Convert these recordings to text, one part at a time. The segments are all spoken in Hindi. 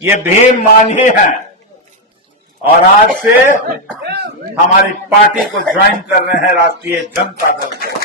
ये भीम मांझी हैं और आज से हमारी पार्टी को ज्वाइन कर रहे हैं राष्ट्रीय जनता दल से।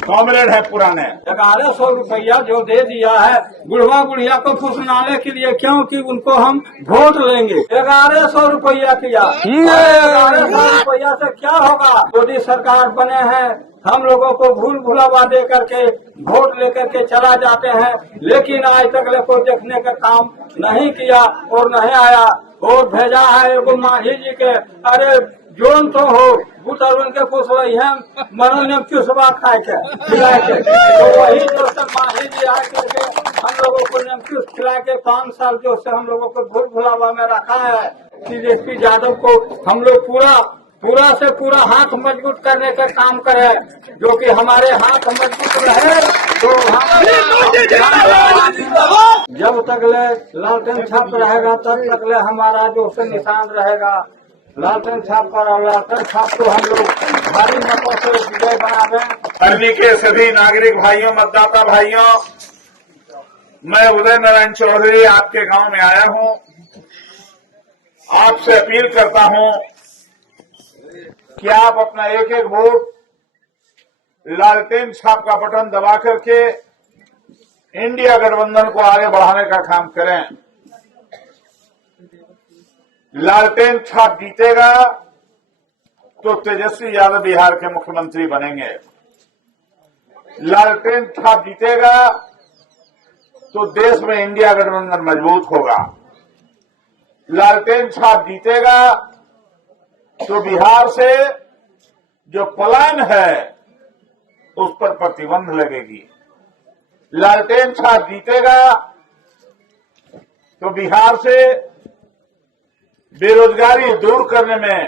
कॉमरेड है पुराने। 1100 रुपया जो दे दिया है बुढ़वा बुढ़िया को फुसलाने के लिए, क्योंकि उनको हम वोट लेंगे। 1100 रुपया किया। 1100 रुपया से क्या होगा? मोदी सरकार बने हैं, हम लोगों को भूल भुलावा दे करके वोट लेकर के चला जाते हैं, लेकिन आज तक कोई देखने का काम नहीं किया और नहीं आया। वोट भेजा है एगो मांझी जी के, अरे जोन तो हो बुतर उनके पूछ रही है मनो ने चुसवा खाए के खिला के, तो वही जो सब मांझी जी आ करके हम लोगों को नमचूस खिला के 5 साल जो से हम लोगों को भूल भुलावा में रखा है। तेजस्वी यादव को हम लोग पूरा से पूरा हाथ मजबूत करने का काम करें, जो कि हमारे हाथ मजबूत रहे तो हम जब तक ले लालटेन छाप रहेगा तब तक ले हमारा जो से निशान रहेगा लालटेन छाप पर, और लालटेन छाप को हम लोग भारी मतों से विजय बनावे। अरनी के सभी नागरिक भाइयों, मतदाता भाइयों, मैं उदय नारायण चौधरी आपके गांव में आया हूं। आपसे अपील करता हूं कि आप अपना एक एक वोट लालटेन छाप का बटन दबा करके इंडिया गठबंधन को आगे बढ़ाने का काम करें। लालटेन छाप जीतेगा तो तेजस्वी यादव बिहार के मुख्यमंत्री बनेंगे। लालटेन छाप जीतेगा तो देश में इंडिया गठबंधन मजबूत होगा। लालटेन छाप जीतेगा तो बिहार से जो पलायन है उस पर प्रतिबंध लगेगी। लालटेन छाप जीतेगा तो बिहार से बेरोजगारी दूर करने में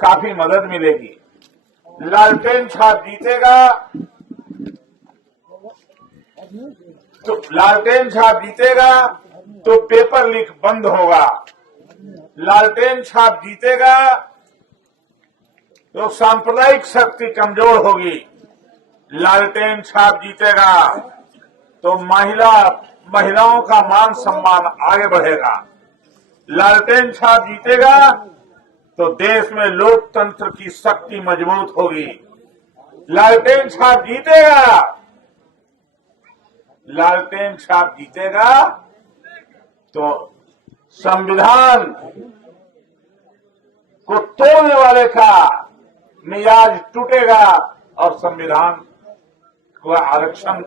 काफी मदद मिलेगी। लालटेन छाप जीतेगा तो पेपर लीक बंद होगा। लालटेन छाप जीतेगा तो सांप्रदायिक शक्ति कमजोर होगी। लालटेन छाप जीतेगा तो महिलाओं का मान सम्मान आगे बढ़ेगा। लालटेन छाप जीतेगा तो देश में लोकतंत्र की शक्ति मजबूत होगी। लालटेन छाप जीतेगा तो संविधान को तोड़ने वाले का मिजाज टूटेगा और संविधान को आरक्षण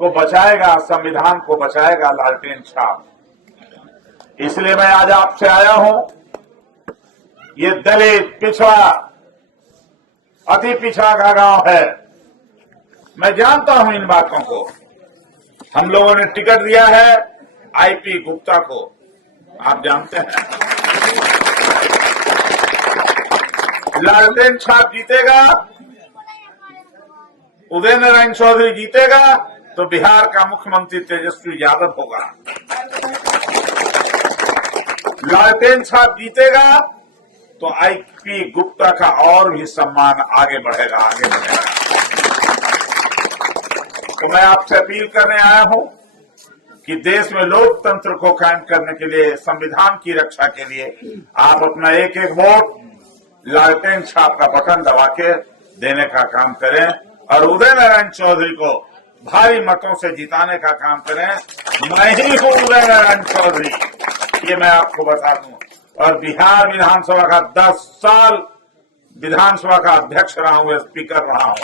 को बचाएगा, संविधान को बचाएगा लालटेन छाप। इसलिए मैं आज आपसे आया हूं। ये दलित, पिछड़ा, अति पिछड़ा का गांव है। मैं जानता हूं इन बातों को। हम लोगों ने टिकट दिया है आईपी गुप्ता को, आप जानते हैं। लालटेन छाप जीतेगा, उदय नारायण चौधरी जीतेगा तो बिहार का मुख्यमंत्री तेजस्वी यादव होगा। लालटेन छाप जीतेगा तो आईपी गुप्ता का और भी सम्मान आगे बढ़ेगा। तो मैं आपसे अपील करने आया हूं कि देश में लोकतंत्र को कायम करने के लिए, संविधान की रक्षा के लिए आप अपना एक एक वोट लालटेन छाप का बटन दबा के देने का काम करें और उदय नारायण चौधरी को भारी मतों से जिताने का काम करें। मैं ही हूं उदय नारायण चौधरी, ये मैं आपको बता दूं। और बिहार विधानसभा का 10 साल विधानसभा का अध्यक्ष रहा हूं, स्पीकर रहा हूं।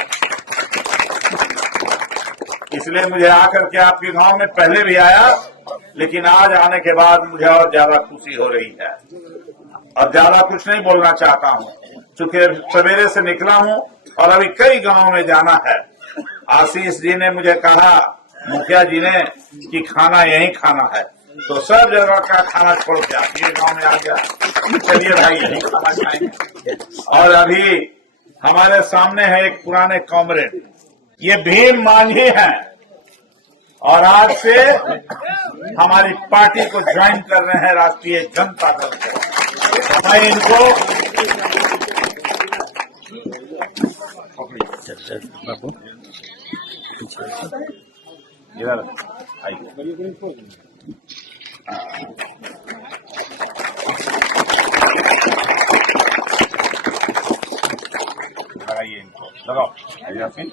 इसलिए मुझे आकर के आपके गांव में पहले भी आया, लेकिन आज आने के बाद मुझे और ज्यादा खुशी हो रही है और ज्यादा कुछ नहीं बोलना चाहता हूं, चूंकि सवेरे से निकला हूं और अभी कई गांवों में जाना है। आशीष जी ने मुझे कहा, मुखिया जी ने, कि खाना यहीं खाना है, तो सब जगह का खाना छोड़ के आपके गांव में आ गया। चलिए भाई, यहीं खाना खाएंगे। और अभी हमारे सामने है एक पुराने कॉमरेड, ये भीम मांझी हैं और आज से हमारी पार्टी को ज्वाइन कर रहे हैं राष्ट्रीय जनता दल से। मैं इनको इधर आइए। फिर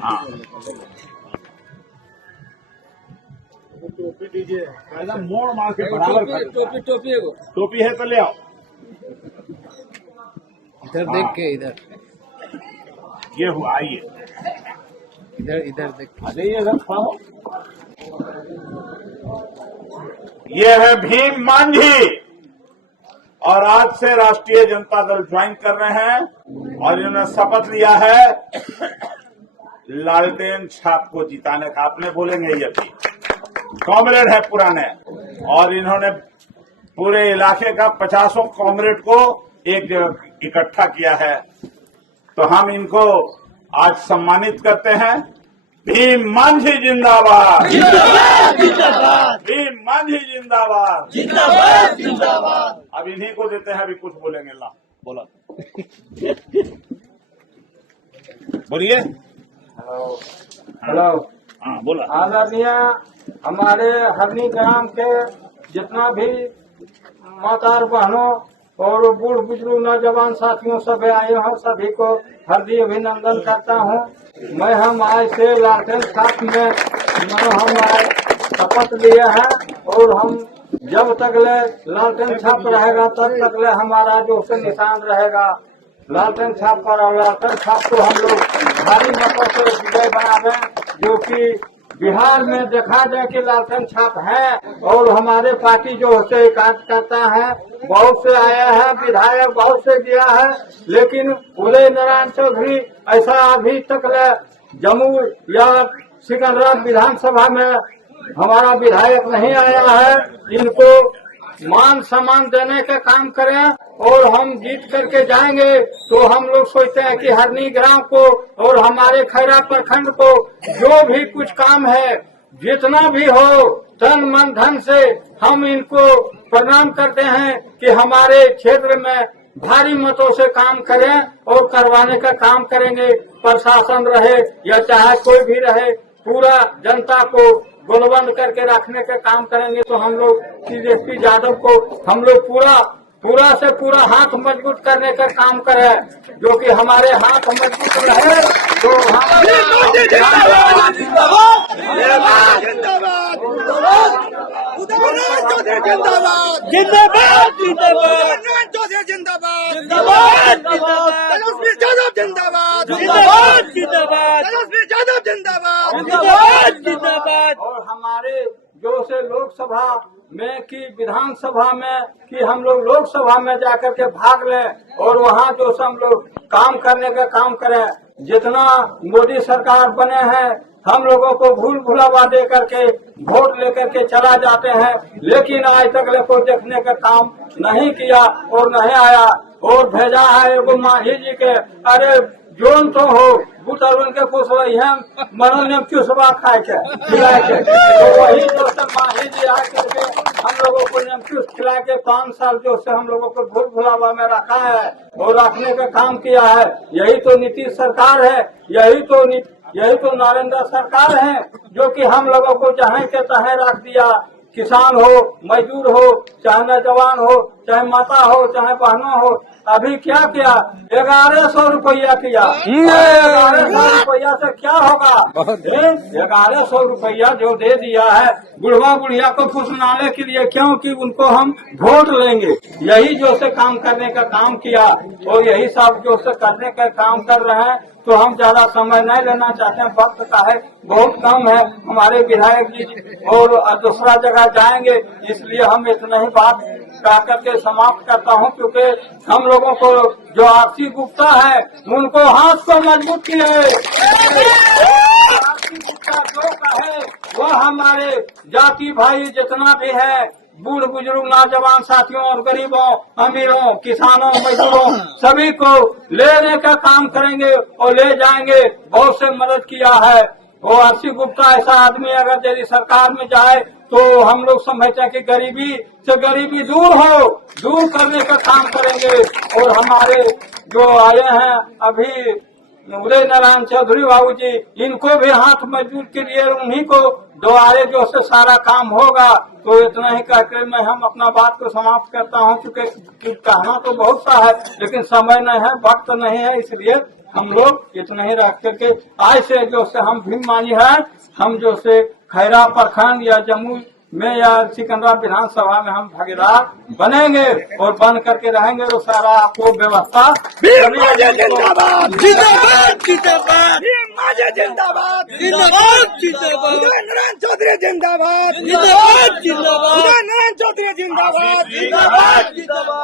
हाँ टोपी दीजिए, एकदम मोड़ मार के बराबर टोपी है तो ले आओ। इधर देख के, इधर ये हुआ, आइए इधर इधर देख के। आ जाइए इधर खड़ा हो। ये है भीम मांझी और आज से राष्ट्रीय जनता दल ज्वाइन कर रहे हैं और इन्होंने शपथ लिया है लालटेन छाप को जिताने का। आपने बोलेंगे ये भी कॉमरेड है पुराने, और इन्होंने पूरे इलाके का 50 कॉमरेड को एक जगह इकट्ठा किया है, तो हम इनको आज सम्मानित करते हैं। भीम मांझी जिंदाबाद, भीम मांझी जिंदाबाद, अब इन्हीं को देते हैं, अभी कुछ बोलेंगे। ला बोला बोलिए। हेलो, हाँ बोला। आदरणीय हमारे हरनी ग्राम के जितना भी माता बहनों और बूढ़ बुजुर्ग नौजवान साथियों सब आए हैं, सभी को हार्दिक अभिनंदन करता हूं। मैं हम आए से लालटेन छाप में हम आए शपथ लिए हैं, और हम जब तक ले लालटेन छाप रहेगा तब तक ले हमारा जो से निशान रहेगा लालटेन छाप पर, और लालटेन छाप को हम लोग भारी मतों से विजय बनावे, जो कि बिहार में देखा जाए कि लालटेन छाप है। और हमारे पार्टी जो से कार्य करता है, बहुत से आया है, विधायक बहुत से दिया है, लेकिन उदय नारायण चौधरी ऐसा अभी तक ले जम्मू या सिकंदराबाद विधानसभा में हमारा विधायक नहीं आया है। इनको मान सम्मान देने का काम करें, और हम जीत करके जाएंगे तो हम लोग सोचते हैं कि हरनी ग्राम को और हमारे खैरा प्रखंड को जो भी कुछ काम है, जितना भी हो, तन मन धन से हम इनको प्रणाम करते हैं कि हमारे क्षेत्र में भारी मतों से काम करें और करवाने का काम करेंगे। प्रशासन रहे या चाहे कोई भी रहे, पूरा जनता को गुणबंद करके रखने का काम करेंगे। तो हम लोग तेजस्वी यादव को हम लोग पूरा से पूरा हाथ मजबूत करने का काम करें, जो कि हमारे हाथ मजबूत रहे तो हम जिंदाबाद जिंदाबाद जिंदाबाद जिंदाबाद। और हमारे जो से लोकसभा में कि विधानसभा में कि हम लोग लोकसभा में जाकर के भाग लें और वहाँ जो से हम लोग काम करने का काम करें। जितना मोदी सरकार बने हैं, हम लोगों को भूल भुलावा दे करके वोट लेकर के चला जाते हैं, लेकिन आज तक कोई देखने का काम नहीं किया और नहीं आया। और भेजा है एगो माही जी के, अरे जोन तो हो बुतरवन के खुश रही है, मरल ने चुसवा खाए के खिलाए के, तो वही जो से माही जी आ करके हम लोगों को नमचूस खिला के 5 साल जो से हम लोगों को भूल भुलावा में रखा है और रखने का काम किया है। यही तो नीतीश सरकार है, यही तो नरेंद्र सरकार है, जो कि हम लोगों को जहाँ के तहाँ रख दिया। किसान हो, मजदूर हो, चाहे नौजवान हो, चाहे माता हो, चाहे बहनों हो, अभी क्या किया? 1100 रुपया किया। 1100 रुपया से क्या होगा? 1100 रुपया जो दे दिया है बुढ़वा बुढ़िया को फुसलाने के लिए, क्योंकि उनको हम वोट लेंगे। यही जो से काम करने का काम किया और यही सब जो से करने का काम कर रहे हैं। तो हम ज्यादा समय नहीं लेना चाहते हैं, वक्त का है बहुत कम है। हमारे विधायक जी और दूसरा जगह जाएंगे, इसलिए हम इतना ही बात कह करके समाप्त करता हूं, क्योंकि हम लोगों को जो आरसी गुप्ता है उनको हाथ को मजबूत किए। आरसी गुप्ता जो कहे वो हमारे जाति भाई जितना भी है, बूढ़ बुजुर्ग नौजवान साथियों और गरीबों अमीरों किसानों मजदूरों सभी को लेने का काम करेंगे और ले जाएंगे। बहुत से मदद किया है वो आरसी गुप्ता ऐसा आदमी अगर यदि सरकार में जाए तो हम लोग समझते हैं कि गरीबी से गरीबी दूर करने का काम करेंगे। और हमारे जो आए हैं अभी उदय नारायण चौधरी बाबू जी, इनको भी हाथ मजबूत के लिए उन्हीं को द्वारे जो से सारा काम होगा। तो इतना ही कहकर मैं हम अपना बात को समाप्त करता हूँ, क्योंकि कहना तो बहुत सा है लेकिन समय नहीं है, वक्त नहीं है, इसलिए हम लोग इतना ही रख करके आज से जो से हम भीम मानी है, हम जो से खैरा प्रखंड या जम्मू में या सिकंदराबाद विधानसभा में हम भागीदार बनेंगे और बन करके रहेंगे। तो सारा आपको व्यवस्था भीम मांझी जिंदाबाद जिंदाबाद जिंदाबाद भीम मांझी जिंदाबाद जिंदाबाद जिंदाबाद उदय नारायण चौधरी जिंदाबाद जिंदाबाद जिंदाबाद उदय नारायण चौधरी जिंदाबाद जिंदाबाद जिंदाबाद।